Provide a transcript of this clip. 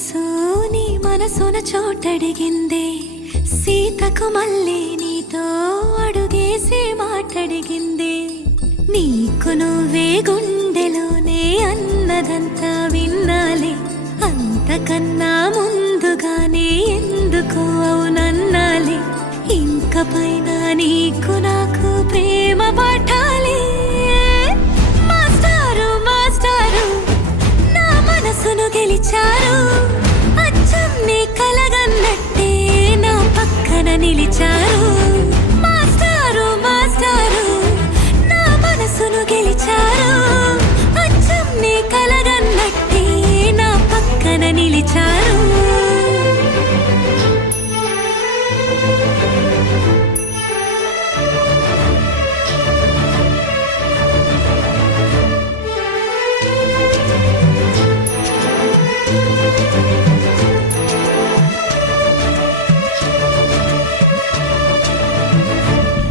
మనసు నీ మనసున చోటడిగిందే, సీతకు మళ్ళీ నీతో అడుగేసి మాటడిగిందే. నీకు నువ్వే గుండెలోనే అన్నదంతా విన్నాలే, అంతకన్నా ముందుగానే ఎందుకు అవునన్నాలే. ఇంక పైన నీకు నాకు ప్రేమ పాఠాలే. మాస్టారు మాస్టారు నా మనసును గెలిచారు, అచ్చం నీ కలగన్నట్టే నా పక్కన నిలిచారు. మాస్టారు మాస్టారు నా మనసును గెలిచారు, అచ్చం నీ కలగన్నట్టే నా పక్కన నిలిచారు.